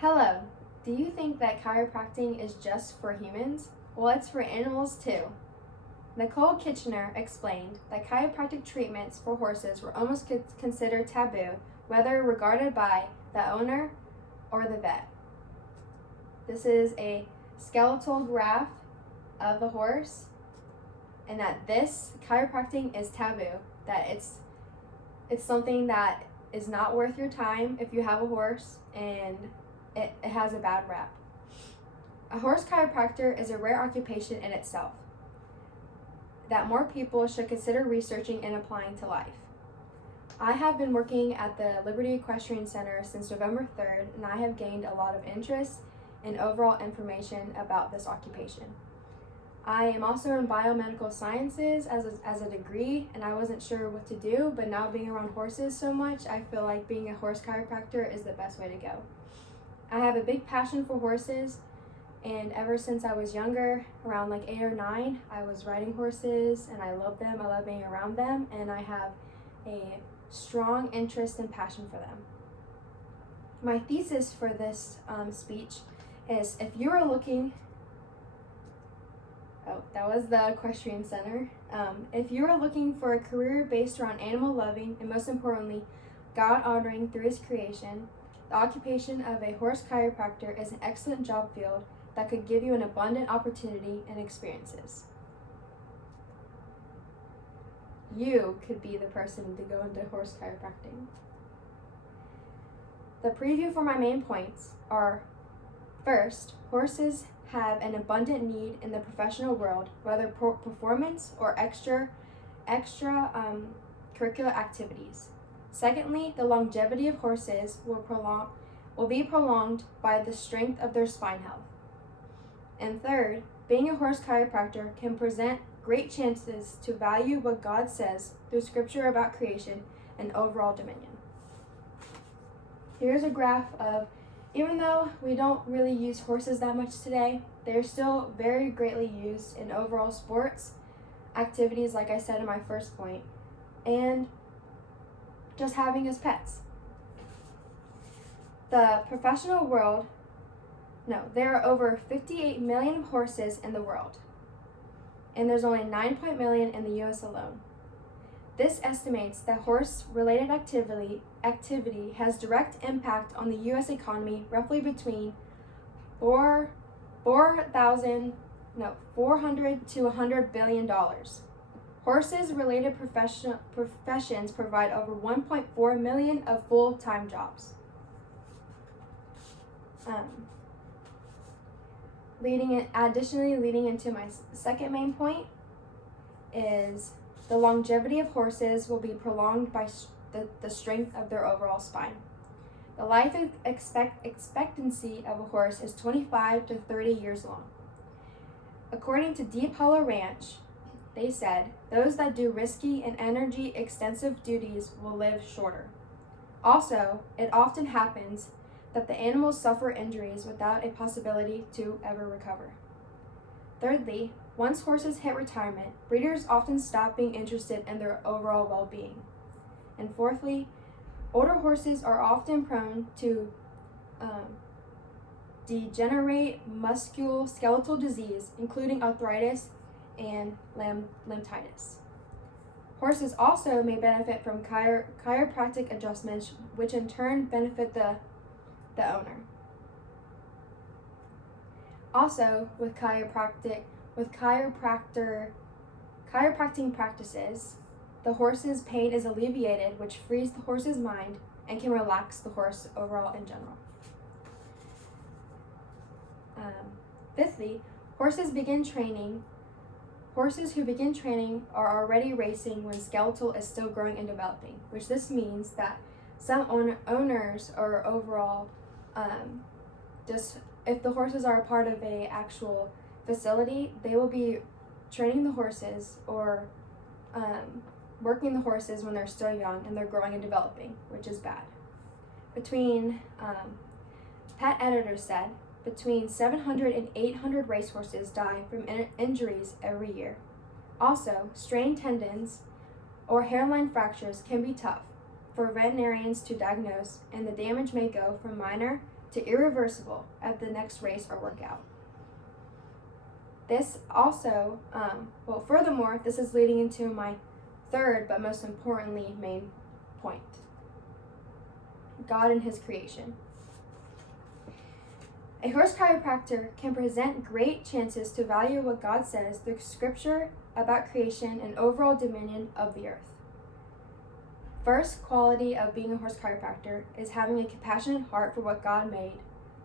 Hello. Do you think that chiropractic is just for humans? Well, it's for animals too. Nicole Kitchener explained that chiropractic treatments for horses were almost considered taboo, whether regarded by the owner or the vet. This is a skeletal graph of a horse, and that this chiropractic is taboo, that it's something that is not worth your time if you have a horse, and it has a bad rap. A horse chiropractor is a rare occupation in itself that more people should consider researching and applying to life. I have been working at the Liberty Equestrian Center since November 3rd, and I have gained a lot of interest and overall information about this occupation. I am also in biomedical sciences as a degree, and I wasn't sure what to do, but now being around horses so much, I feel like being a horse chiropractor is the best way to go. I have a big passion for horses, and ever since I was younger, around like 8 or 9, I was riding horses, and I love them. I love being around them, and I have a strong interest and passion for them. My thesis for this speech is, if you are looking, that was the Equestrian Center. If you are looking for a career based around animal loving and most importantly, God honoring through his creation, the occupation of a horse chiropractor is an excellent job field that could give you an abundant opportunity and experiences. You could be the person to go into horse chiropractic. The preview for my main points are: first, horses have an abundant need in the professional world, whether performance or extra curricular activities. Secondly, the longevity of horses will be prolonged by the strength of their spine health. And third, being a horse chiropractor can present great chances to value what God says through scripture about creation and overall dominion. Here's a graph of, even though we don't really use horses that much today, they're still very greatly used in overall sports, activities, like I said in my first point, and just having as pets. The professional world, there are over 58 million horses in the world, and there's only 9 million in the US alone. This estimates that horse-related activity has direct impact on the US economy, roughly between $400 to $100 billion. Horses-related professions provide over 1.4 million of full-time jobs. Additionally, leading into my second main point is the longevity of horses will be prolonged by the strength of their overall spine. The life expectancy of a horse is 25 to 30 years long. According to Deep Hollow Ranch, they said those that do risky and energy-extensive duties will live shorter. Also, it often happens that the animals suffer injuries without a possibility to ever recover. Thirdly, once horses hit retirement, breeders often stop being interested in their overall well-being. And fourthly, older horses are often prone to degenerate musculoskeletal disease, including arthritis and laminitis. Horses also may benefit from chiropractic adjustments, which in turn benefit the owner. Also, with chiropractic practices, the horse's pain is alleviated, which frees the horse's mind and can relax the horse overall in general. Fifthly, horses who begin training are already racing when skeletal is still growing and developing, which this means that some owners are overall just, if the horses are a part of a actual facility, they will be training the horses or working the horses when they're still young and they're growing and developing, which is bad. Pet editors said, between 700 and 800 racehorses die from injuries every year. Also, strained tendons or hairline fractures can be tough for veterinarians to diagnose, and the damage may go from minor to irreversible at the next race or workout. This also, furthermore, this is leading into my third, but most importantly, main point. God and his creation. A horse chiropractor can present great chances to value what God says through scripture about creation and overall dominion of the earth. First quality of being a horse chiropractor is having a compassionate heart for what God made,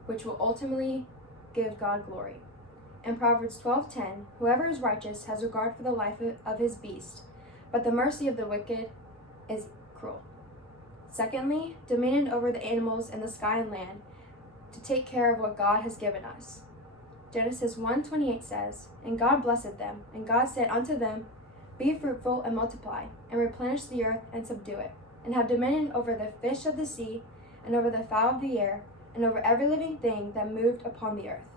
which will ultimately give God glory. In Proverbs 12:10, whoever is righteous has regard for the life of his beast, but the mercy of the wicked is cruel. Secondly, dominion over the animals in the sky and land, to take care of what God has given us. Genesis 1:28 says, "And God blessed them, and God said unto them, Be fruitful and multiply, and replenish the earth and subdue it, and have dominion over the fish of the sea, and over the fowl of the air, and over every living thing that moved upon the earth."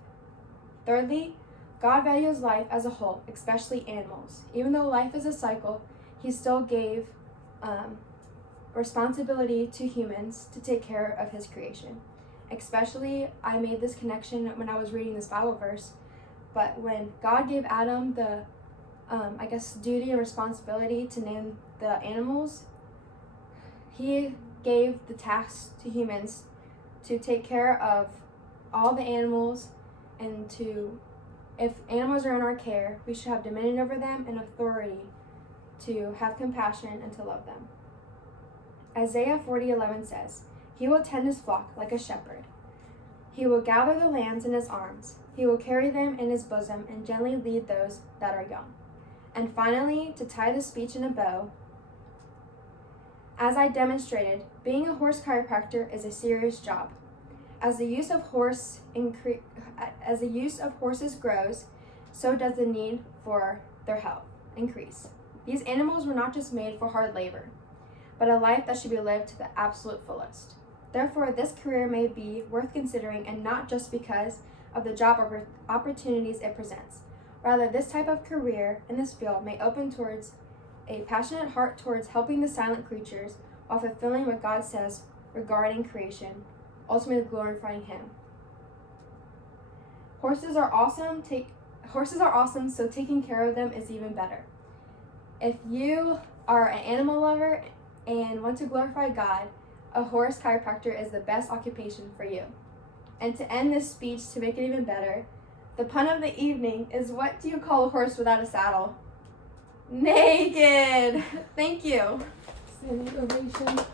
Thirdly, God values life as a whole, especially animals. Even though life is a cycle, he still gave responsibility to humans to take care of his creation. Especially, I made this connection when I was reading this Bible verse, but when God gave Adam the, duty and responsibility to name the animals, he gave the task to humans to take care of all the animals, and if animals are in our care, we should have dominion over them and authority to have compassion and to love them. Isaiah 40:11 says, "He will tend his flock like a shepherd. He will gather the lambs in his arms. He will carry them in his bosom and gently lead those that are young." And finally, to tie the speech in a bow, as I demonstrated, being a horse chiropractor is a serious job. As the use of horses grows, so does the need for their health increase. These animals were not just made for hard labor, but a life that should be lived to the absolute fullest. Therefore, this career may be worth considering, and not just because of the job opportunities it presents. Rather, this type of career in this field may open towards a passionate heart towards helping the silent creatures while fulfilling what God says regarding creation, ultimately glorifying him. Horses are awesome, so taking care of them is even better. If you are an animal lover and want to glorify God, a horse chiropractor is the best occupation for you. And to end this speech, to make it even better, the pun of the evening is, what do you call a horse without a saddle? Naked! Thank you. Standing ovation.